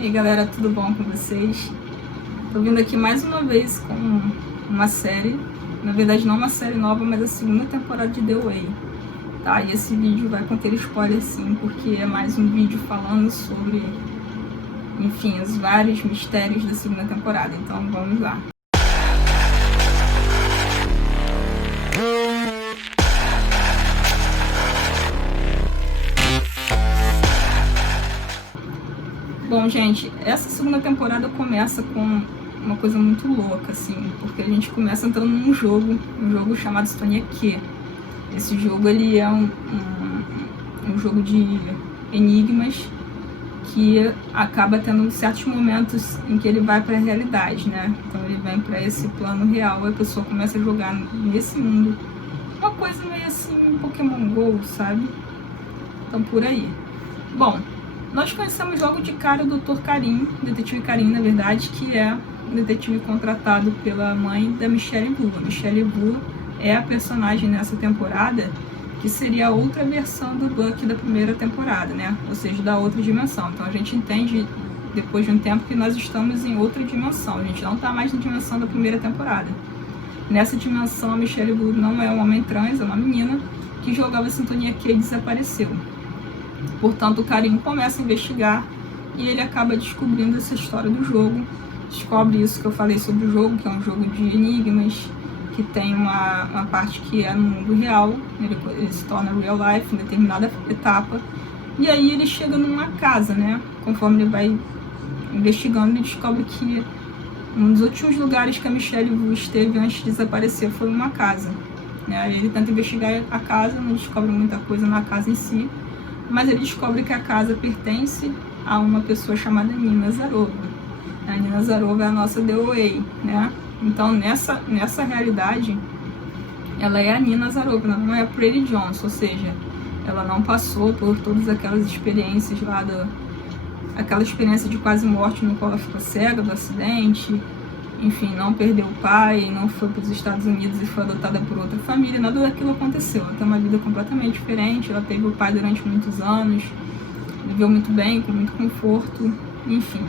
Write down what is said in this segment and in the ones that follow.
E aí galera, tudo bom com vocês? Tô vindo aqui mais uma vez com uma série, na verdade não uma série nova, mas a segunda temporada de The Way, tá? E esse vídeo vai conter spoiler sim, porque é mais um vídeo falando sobre, enfim, os vários mistérios da segunda temporada, então vamos lá. Bom, gente, essa segunda temporada começa com uma coisa muito louca, assim, porque a gente começa entrando num jogo chamado Stonia Q. Esse jogo, ele é um jogo de enigmas que acaba tendo certos momentos em que ele vai para a realidade, né? Então ele vem para esse plano real e a pessoa começa a jogar nesse mundo. Uma coisa meio assim, Pokémon GO, sabe? Então por aí. Bom, nós conhecemos logo de cara o Dr. Karim, detetive Karim, na verdade, que é um detetive contratado pela mãe da Michelle Wu. A Michelle Wu é a personagem nessa temporada que seria a outra versão do Buck da primeira temporada, né? Ou seja, da outra dimensão. Então a gente entende, depois de um tempo, que nós estamos em outra dimensão. A gente não está mais na dimensão da primeira temporada. Nessa dimensão, a Michelle Wu não é um homem trans, é uma menina que jogava Sintonia Q e desapareceu. Portanto, o Karim começa a investigar e ele acaba descobrindo essa história do jogo. Descobre isso que eu falei sobre o jogo, que é um jogo de enigmas, que tem uma parte que é no mundo real, ele se torna real life em determinada etapa. E aí ele chega numa casa, né? Conforme ele vai investigando, ele descobre que um dos últimos lugares que a Michelle Wu esteve antes de desaparecer foi uma casa, né? Aí ele tenta investigar a casa, não descobre muita coisa na casa em si, mas ele descobre que a casa pertence a uma pessoa chamada Nina Zarova. A Nina Zarova é a nossa The Way, né? Então, nessa realidade, ela é a Nina Zarova, ela não é a Pretty Jones, ou seja, ela não passou por todas aquelas experiências lá, aquela experiência de quase morte no qual ela ficou cega do acidente, enfim, não perdeu o pai, não foi para os Estados Unidos e foi adotada por outra família, nada daquilo aconteceu. Ela tem uma vida completamente diferente, ela teve o pai durante muitos anos, viveu muito bem, com muito conforto, enfim.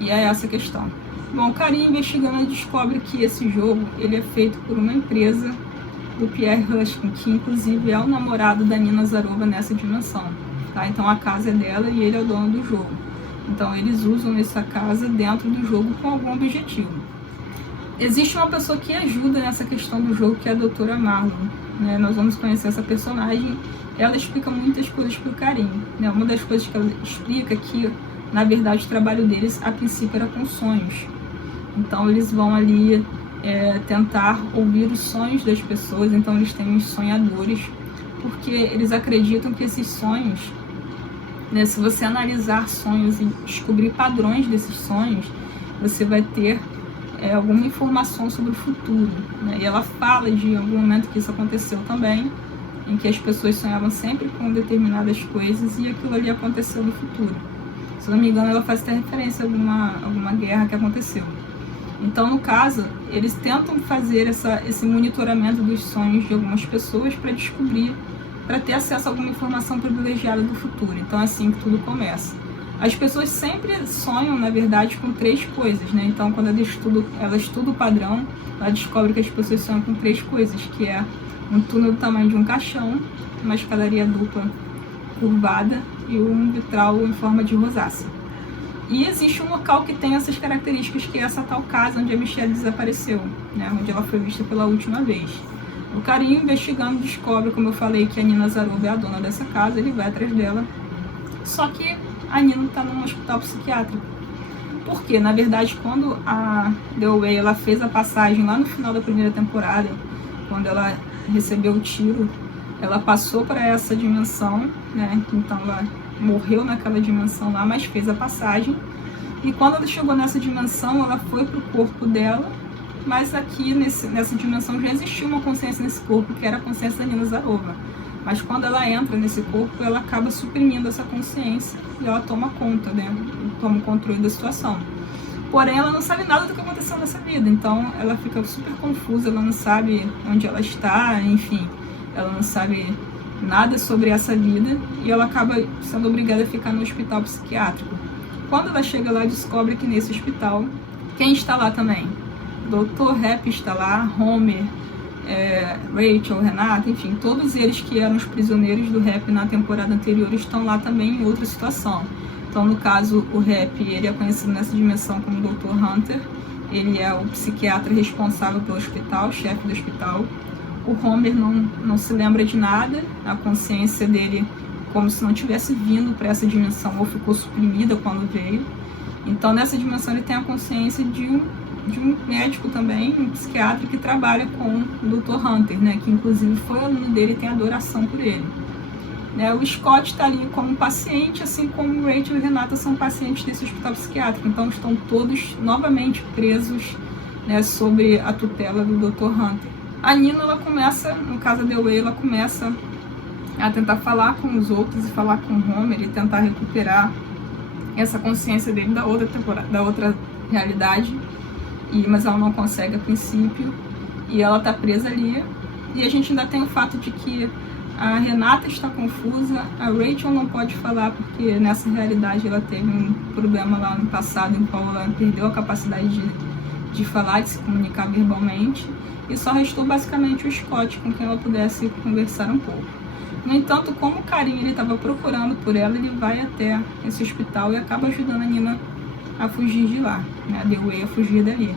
E é essa a questão. Bom, o Karim, investigando, descobre que esse jogo ele é feito por uma empresa do Pierre Hushkin, que inclusive é o namorado da Nina Zarova nessa dimensão, tá? Então a casa é dela e ele é o dono do jogo. Então eles usam essa casa dentro do jogo com algum objetivo. Existe uma pessoa que ajuda nessa questão do jogo, que é a Doutora Marlowe, né? Nós vamos conhecer essa personagem. Ela explica muitas coisas para o Karim, né? Uma das coisas que ela explica é que, na verdade, o trabalho deles, a princípio, era com sonhos. Então eles vão ali tentar ouvir os sonhos das pessoas. Então eles têm uns sonhadores, porque eles acreditam que esses sonhos, né, se você analisar sonhos e descobrir padrões desses sonhos, você vai ter alguma informação sobre o futuro, né? E ela fala de algum momento que isso aconteceu também, em que as pessoas sonhavam sempre com determinadas coisas e aquilo ali aconteceu no futuro. Se não me engano, ela faz até referência a alguma guerra que aconteceu. Então, no caso, eles tentam fazer esse monitoramento dos sonhos de algumas pessoas para descobrir, para ter acesso a alguma informação privilegiada do futuro. Então é assim que tudo começa. As pessoas sempre sonham, na verdade, com três coisas, né? Então, quando ela estuda o padrão, ela descobre que as pessoas sonham com três coisas, que é um túnel do tamanho de um caixão, uma escadaria dupla curvada e um vitral em forma de rosácea. E existe um local que tem essas características, que é essa tal casa onde a Michelle desapareceu, né? Onde ela foi vista pela última vez. O Karim, investigando, descobre, como eu falei, que a Nina Zarova é a dona dessa casa, ele vai atrás dela. Só que a Nina está num hospital psiquiátrico. Por quê? Na verdade, quando a The Way ela fez a passagem lá no final da primeira temporada, quando ela recebeu o tiro, ela passou para essa dimensão, né? Então ela morreu naquela dimensão lá, mas fez a passagem. E quando ela chegou nessa dimensão, ela foi pro corpo dela, mas aqui nessa dimensão já existia uma consciência nesse corpo, que era a consciência da Nina Zarova. Mas quando ela entra nesse corpo, ela acaba suprimindo essa consciência e ela toma conta, né? Toma o controle da situação. Porém, ela não sabe nada do que aconteceu nessa vida, então ela fica super confusa, ela não sabe onde ela está, enfim, ela não sabe nada sobre essa vida e ela acaba sendo obrigada a ficar no hospital psiquiátrico. quando ela chega lá, descobre que nesse hospital, quem está lá também? Dr. Happy está lá, Homer, Rachel, Renata, enfim, todos eles que eram os prisioneiros do Happy na temporada anterior estão lá também em outra situação. Então, no caso, o Happy, ele é conhecido nessa dimensão como Dr. Hunter, ele é o psiquiatra responsável pelo hospital, chefe do hospital. O Homer não se lembra de nada, a consciência dele como se não tivesse vindo para essa dimensão ou ficou suprimida quando veio. Então, nessa dimensão, ele tem a consciência de um médico também, um psiquiatra que trabalha com o Dr. Hunter, né, que inclusive foi aluno dele e tem adoração por ele. O Scott está ali como paciente, assim como Rachel e Renata são pacientes desse hospital psiquiátrico. Então, estão todos novamente presos, né, sob a tutela do Dr. Hunter. A Nina, ela começa, no caso da Dewey, ela começa a tentar falar com os outros e falar com o Homer e tentar recuperar essa consciência dele da outra temporada, da outra realidade. Mas ela não consegue a princípio e ela está presa ali. E a gente ainda tem o fato de que a Renata está confusa, a Rachel não pode falar porque nessa realidade ela teve um problema lá no passado em qual ela perdeu a capacidade de falar, de se comunicar verbalmente, e só restou basicamente o Scott com quem ela pudesse conversar um pouco. No entanto, como o Karim estava procurando por ela, ele vai até esse hospital e acaba ajudando a Nina a fugir de lá, né? A Dewey a fugir dali,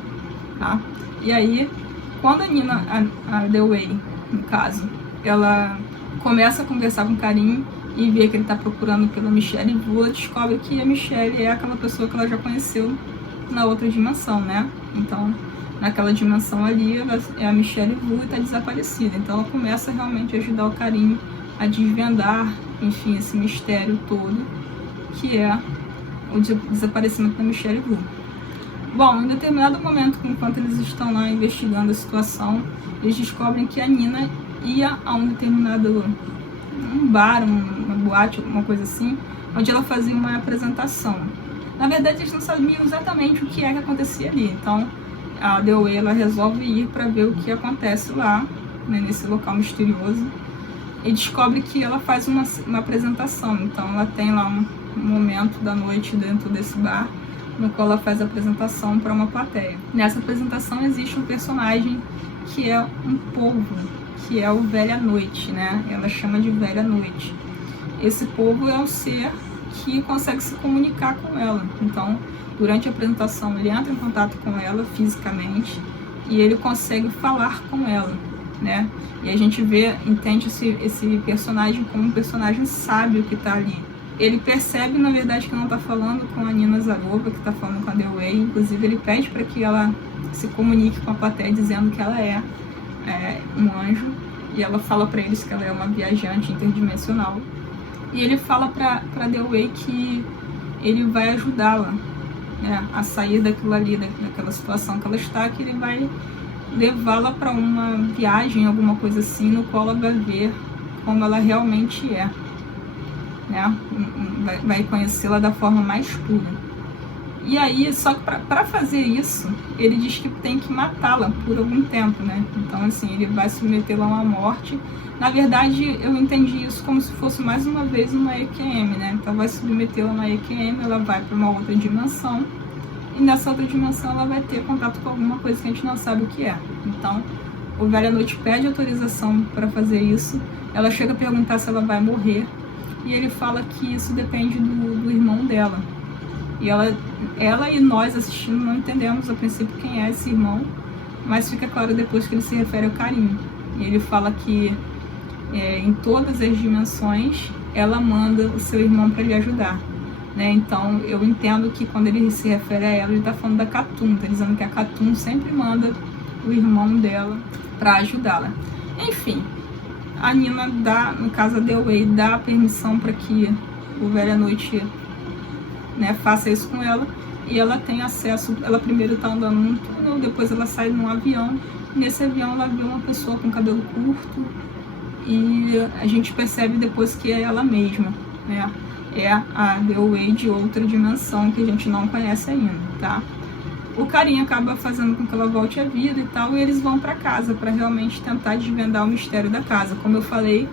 tá? E aí, quando a Nina, a Dewey, no caso, ela começa a conversar com o Karim e vê que ele está procurando pela Michelle Wu, ela descobre que a Michelle é aquela pessoa que ela já conheceu na outra dimensão, né? Então, naquela dimensão ali, ela é a Michelle Wu e está desaparecida. Então, ela começa realmente a ajudar o Karim a desvendar, enfim, esse mistério todo, que é o desaparecimento da Michelle Wu. Bom, em determinado momento, enquanto eles estão lá investigando a situação, eles descobrem que a Nina ia a um determinado bar, uma boate, alguma coisa assim, onde ela fazia uma apresentação. Na verdade, eles não sabiam exatamente o que é que acontecia ali. Então, a Dewey, ela resolve ir para ver o que acontece lá, né, nesse local misterioso, e descobre que ela faz uma apresentação. Então, ela tem lá um momento da noite dentro desse bar, no qual ela faz a apresentação para uma plateia. Nessa apresentação existe um personagem que é um povo, que é o Velha Noite, né? Ela chama de Velha Noite. Esse povo é um ser que consegue se comunicar com ela. Então, durante a apresentação, ele entra em contato com ela fisicamente e ele consegue falar com ela, né? E a gente entende esse personagem como um personagem sábio que está ali. Ele percebe, na verdade, que não está falando com a Nina Zarova, que está falando com a Dewey. Inclusive, ele pede para que ela se comunique com a plateia, dizendo que ela é um anjo, e ela fala para eles que ela é uma viajante interdimensional. E ele fala para Dewey que ele vai ajudá-la, né, a sair daquilo ali, daquela situação que ela está, que ele vai levá-la para uma viagem, alguma coisa assim, no qual ela vai ver como ela realmente é, né? Vai conhecê-la da forma mais pura. E aí, só que para fazer isso, ele diz que tem que matá-la por algum tempo, né? Então, assim, ele vai submetê-la a uma morte. Na verdade, eu entendi isso como se fosse mais uma vez uma EQM, né? Então, vai submetê-la a uma EQM, ela vai para uma outra dimensão. E nessa outra dimensão, ela vai ter contato com alguma coisa que a gente não sabe o que é. Então, o Velha Noite pede autorização para fazer isso. Ela chega a perguntar se ela vai morrer. E ele fala que isso depende do irmão dela. E ela e nós assistindo não entendemos a princípio quem é esse irmão, mas fica claro depois que ele se refere ao Karim. E ele fala que em todas as dimensões ela manda o seu irmão para lhe ajudar, né? Então eu entendo que quando ele se refere a ela, ele está falando da Khatun, está dizendo que a Khatun sempre manda o irmão dela para ajudá-la. Enfim, a Nina dá, no caso a Dewey, dá a permissão para que o Velha Noite, né, faça isso com ela, e ela tem acesso. Ela primeiro está andando num túnel, depois ela sai num avião. Nesse avião ela vê uma pessoa com cabelo curto e a gente percebe depois que é ela mesma, né? É a Dewey de outra dimensão que a gente não conhece ainda, tá? O Karim acaba fazendo com que ela volte à vida e tal, e eles vão para casa para realmente tentar desvendar o mistério da casa. Como eu falei,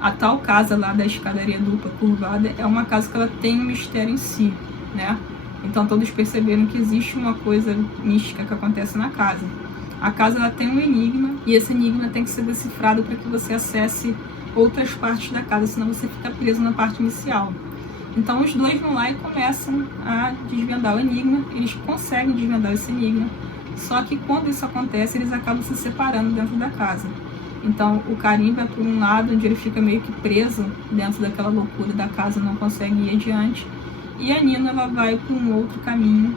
a tal casa lá da escadaria dupla curvada é uma casa que ela tem um mistério em si, né? Então todos perceberam que existe uma coisa mística que acontece na casa. A casa ela tem um enigma, e esse enigma tem que ser decifrado para que você acesse outras partes da casa, senão você fica preso na parte inicial. Então os dois vão lá e começam a desvendar o enigma, eles conseguem desvendar esse enigma, só que quando isso acontece, eles acabam se separando dentro da casa. Então o Karim vai por um lado, onde ele fica meio que preso dentro daquela loucura da casa, não consegue ir adiante, e a Nina ela vai por um outro caminho.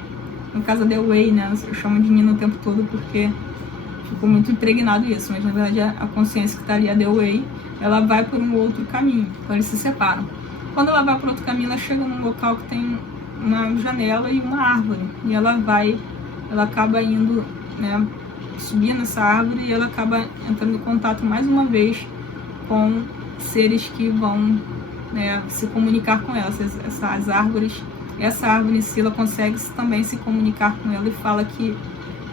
No caso da Way, né, eu chamo de Nina o tempo todo porque ficou muito impregnado isso, mas na verdade a consciência que está ali, a The Way, ela vai por um outro caminho, então eles se separam. Quando ela vai por outro caminho, ela chega num local que tem uma janela e uma árvore, e ela acaba indo, né, subir nessa árvore, e ela acaba entrando em contato mais uma vez com seres que vão, né, se comunicar com ela. Essas árvores, essa árvore em si, ela consegue também se comunicar com ela e fala que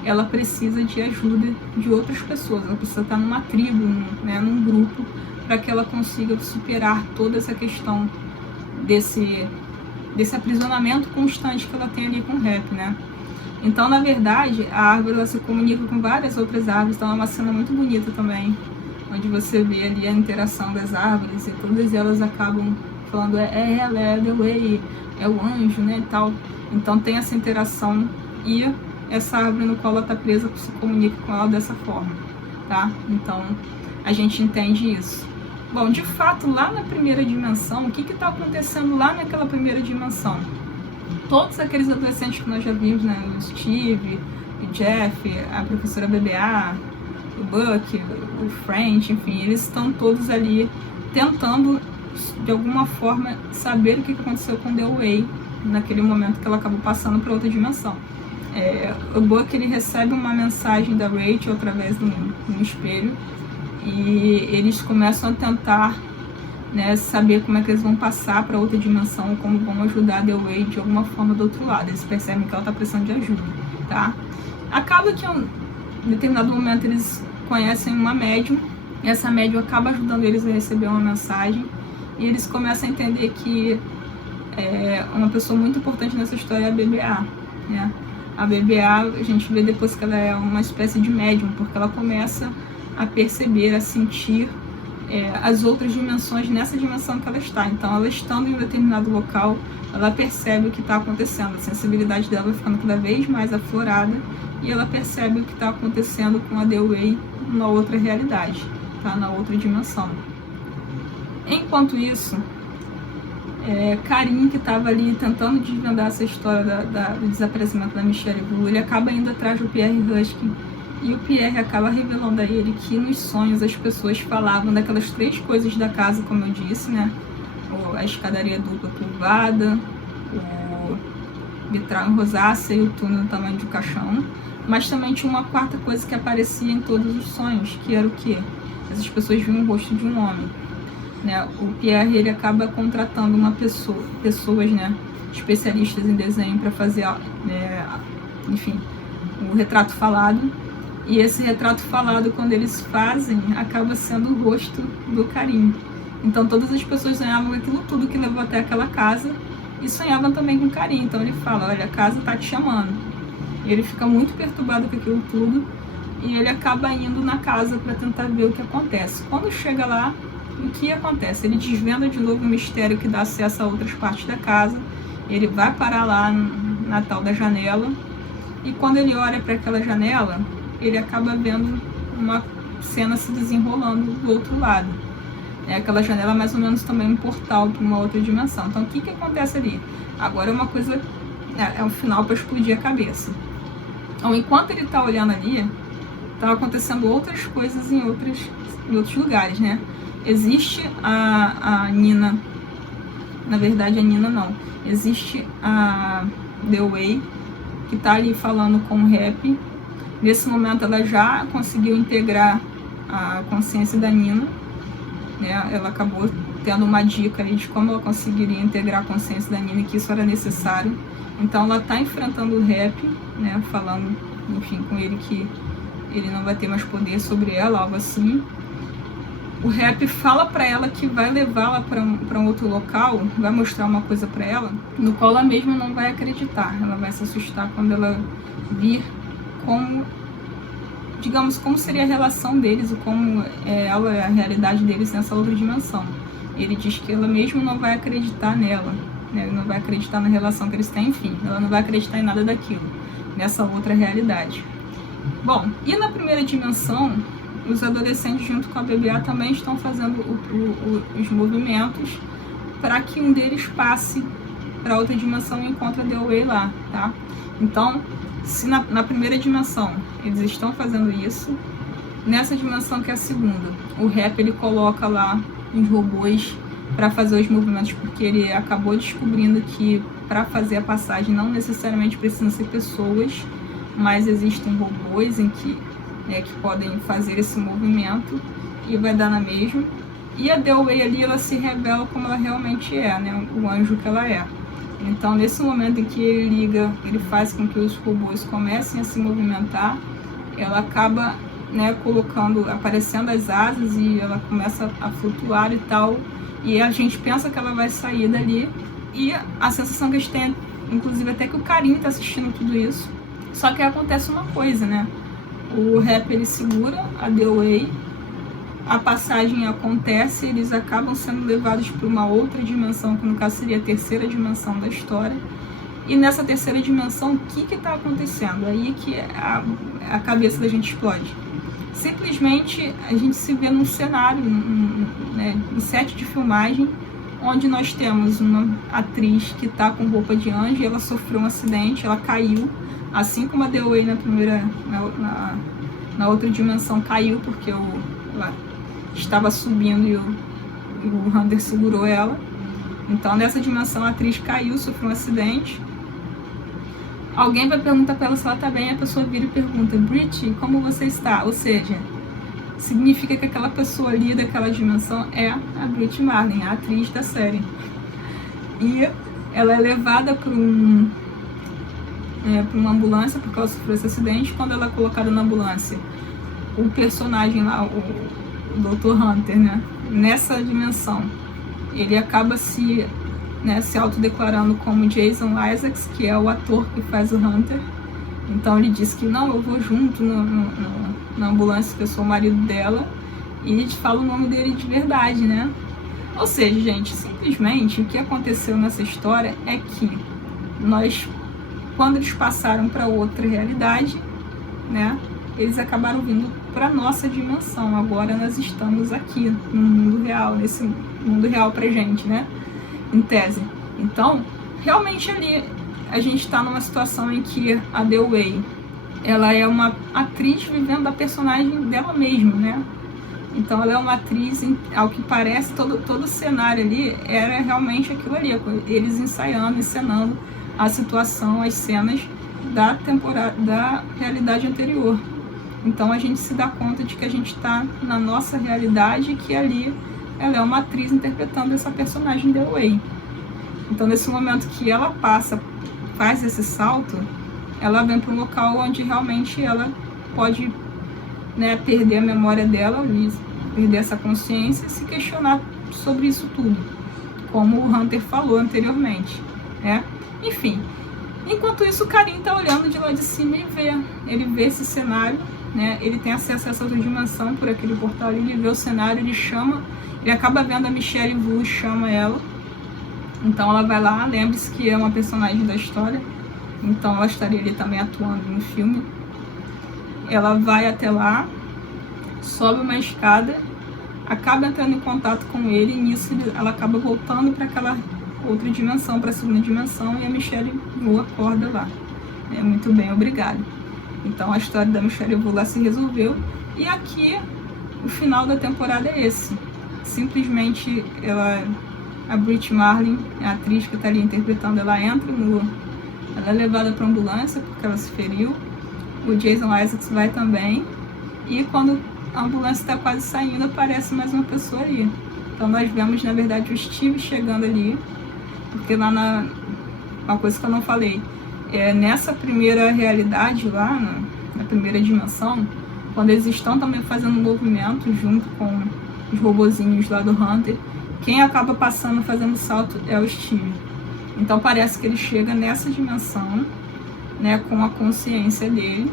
ela precisa de ajuda de outras pessoas, ela precisa estar numa tribo, né, num grupo, para que ela consiga superar toda essa questão desse aprisionamento constante que ela tem ali com o rap, né? Então, na verdade, a árvore ela se comunica com várias outras árvores, então é uma cena muito bonita também, onde você vê ali a interação das árvores, e todas elas acabam falando, ela, é The Way, é o anjo, né, e tal. Então tem essa interação, e essa árvore no qual ela está presa se comunica com ela dessa forma, tá? Então a gente entende isso. Bom, de fato, lá na primeira dimensão, o que está acontecendo lá naquela primeira dimensão? Todos aqueles adolescentes que nós já vimos, né, o Steve, o Jeff, a professora BBA, o Buck, o French, enfim, eles estão todos ali tentando, de alguma forma, saber o que aconteceu com The Way naquele momento que ela acabou passando para outra dimensão. O Buck, ele recebe uma mensagem da Rachel através de um espelho, e eles começam a tentar, né, saber como é que eles vão passar para outra dimensão, como vão ajudar a The Way de alguma forma do outro lado. Eles percebem que ela está precisando de ajuda, tá? Acaba que em determinado momento eles conhecem uma médium, e essa médium acaba ajudando eles a receber uma mensagem, e eles começam a entender que uma pessoa muito importante nessa história é a BBA, né? A BBA, a gente vê depois que ela é uma espécie de médium, porque ela começa a perceber, a sentir as outras dimensões nessa dimensão que ela está. Então, ela estando em um determinado local, ela percebe o que está acontecendo. A sensibilidade dela vai ficando cada vez mais aflorada, e ela percebe o que está acontecendo com a The Way na outra realidade, tá? Na outra dimensão. Enquanto isso, Karim, que estava ali tentando desvendar essa história do desaparecimento da Michelle Wu, ele acaba indo atrás do Pierre Husky, e o Pierre acaba revelando a ele que nos sonhos as pessoas falavam daquelas 3 coisas da casa, como eu disse, né? A escadaria dupla curvada, o vitral em rosácea e o túnel do tamanho de um caixão. Mas também tinha uma 4ª coisa que aparecia em todos os sonhos, que era o quê? Essas pessoas viam o rosto de um homem, né? O Pierre, ele acaba contratando pessoas, né, especialistas em desenho para fazer, enfim, o retrato falado. E esse retrato falado, quando eles fazem, acaba sendo o rosto do Karim. Então todas as pessoas sonhavam aquilo tudo que levou até aquela casa, e sonhavam também com o Karim. Então ele fala, olha, a casa tá te chamando. E ele fica muito perturbado com aquilo tudo, e ele acaba indo na casa para tentar ver o que acontece. Quando chega lá, o que acontece? Ele desvenda de novo o mistério que dá acesso a outras partes da casa. Ele vai parar lá na tal da janela, e quando ele olha para aquela janela, ele acaba vendo uma cena se desenrolando do outro lado. Aquela janela é mais ou menos também um portal para uma outra dimensão. Então o que acontece ali? Agora é uma coisa, é um final para explodir a cabeça. Então, enquanto ele está olhando ali, estão acontecendo outras coisas em outros lugares, né? Existe a Nina, na verdade a Nina não, existe a The Way, que está ali falando com o rap. Nesse momento ela já conseguiu integrar a consciência da Nina, né? Ela acabou tendo uma dica ali de como ela conseguiria integrar a consciência da Nina, que isso era necessário. Então ela está enfrentando o rap, né? Falando, enfim, com ele que ele não vai ter mais poder sobre ela, algo assim. o Rap fala pra ela que vai levá-la pra um outro local, vai mostrar uma coisa pra ela, no qual ela mesma não vai acreditar. Ela vai se assustar quando ela vir como, digamos, como seria a relação deles, ou como ela é a realidade deles nessa outra dimensão. Ele diz que ela mesma não vai acreditar nela, né? Não vai acreditar na relação que eles têm, enfim, ela não vai acreditar em nada daquilo, nessa outra realidade. Bom, e na primeira dimensão, os adolescentes junto com a BBA também estão fazendo os movimentos para que um deles passe para outra dimensão e encontre a Dewey lá, tá? Então, se na primeira dimensão eles estão fazendo isso, nessa dimensão que é a segunda, o Rap ele coloca lá os robôs para fazer os movimentos, porque ele acabou descobrindo que para fazer a passagem não necessariamente precisam ser pessoas, mas existem robôs que podem fazer esse movimento e vai dar na mesma. E a Dewey ali, ela se revela como ela realmente é, né? O anjo que ela é. Então, nesse momento em que ele liga, ele faz com que os robôs comecem a se movimentar, ela acaba, né, aparecendo as asas e ela começa a flutuar e tal. E a gente pensa que ela vai sair dali. E a sensação que a gente tem, inclusive até que o Karim tá assistindo tudo isso. Só que acontece uma coisa, né? O Rap ele segura a Dewey, a passagem acontece, eles acabam sendo levados para uma outra dimensão, que no caso seria a terceira dimensão da história. E nessa terceira dimensão, o que está acontecendo? Aí que a cabeça da gente explode. Simplesmente a gente se vê num cenário, um set de filmagem, onde nós temos uma atriz que está com roupa de anjo e ela sofreu um acidente, ela caiu, assim como a Dewey na outra dimensão caiu, porque ela estava subindo e o Hunter segurou ela. Então nessa dimensão a atriz caiu, sofreu um acidente. Alguém vai perguntar para ela se ela está bem, a pessoa vira e pergunta: Brit, como você está? Ou seja, significa que aquela pessoa ali daquela dimensão é a Brit Marlin, a atriz da série. E ela é levada para uma ambulância porque ela sofreu esse acidente. Quando ela é colocada na ambulância, o personagem lá, o Dr. Hunter, né, nessa dimensão, ele acaba se autodeclarando como Jason Isaacs, que é o ator que faz o Hunter. Então ele diz que não, eu vou junto na ambulância, que eu sou o marido dela, e ele fala o nome dele de verdade, né? Ou seja, gente, simplesmente o que aconteceu nessa história é que quando eles passaram para outra realidade, né, eles acabaram vindo para nossa dimensão. Agora nós estamos aqui no mundo real, nesse mundo real pra gente, né, em tese. Então, realmente ali a gente está numa situação em que a Dewey, ela é uma atriz vivendo a personagem dela mesma, né? Então ela é uma atriz, ao que parece, todo o cenário ali era realmente aquilo ali, eles ensaiando, encenando a situação, as cenas da realidade anterior. Então a gente se dá conta de que a gente está na nossa realidade e que ali ela é uma atriz interpretando essa personagem Dewey. Então nesse momento que ela faz esse salto, ela vem para um local onde realmente ela pode, né, perder a memória dela, perder essa consciência e se questionar sobre isso tudo, como o Hunter falou anteriormente, né? Enfim, enquanto isso o Karim tá olhando de lá de cima e ele vê esse cenário, né? Ele tem acesso a essa outra dimensão por aquele portal, ele vê o cenário, ele acaba vendo a Michelle Wu, chama ela. Então ela vai lá, lembre-se que é uma personagem da história, então ela estaria ali também atuando no filme. Ela vai até lá, sobe uma escada, acaba entrando em contato com ele, e nisso ela acaba voltando para aquela outra dimensão, para a segunda dimensão, e a Michelle Wu acorda lá. Muito bem, obrigado. Então a história da Michelle Wu lá se resolveu, e aqui o final da temporada é esse. Simplesmente a Brit Marlin, a atriz que está ali interpretando, ela é levada para a ambulância porque ela se feriu. O Jason Isaacs vai também, e quando a ambulância está quase saindo, aparece mais uma pessoa ali. Então nós vemos, na verdade, o Steve chegando ali, porque lá uma coisa que eu não falei, nessa primeira realidade lá, na primeira dimensão, quando eles estão também fazendo um movimento junto com os robozinhos lá do Hunter, quem acaba passando, fazendo salto é o Steve. Então parece que ele chega nessa dimensão, né, com a consciência dele.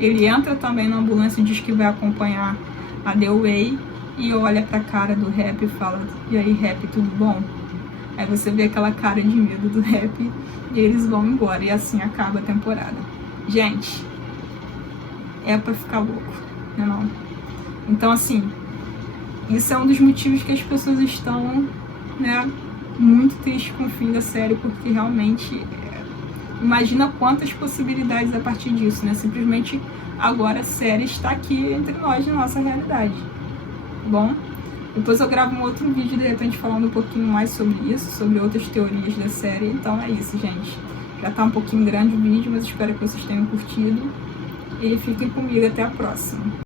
Ele entra também na ambulância e diz que vai acompanhar a The Way e olha pra cara do Rap e fala: e aí, Rap, tudo bom? Aí você vê aquela cara de medo do Rap e eles vão embora, e assim acaba a temporada. Gente, é pra ficar louco, né, não? Então, assim, isso é um dos motivos que as pessoas estão, né, muito tristes com o fim da série, porque realmente imagina quantas possibilidades a partir disso, né? Simplesmente agora a série está aqui entre nós, na nossa realidade. Bom, depois eu gravo um outro vídeo, de repente, falando um pouquinho mais sobre isso, sobre outras teorias da série. Então é isso, gente. Já tá um pouquinho grande o vídeo, mas espero que vocês tenham curtido. E fiquem comigo até a próxima.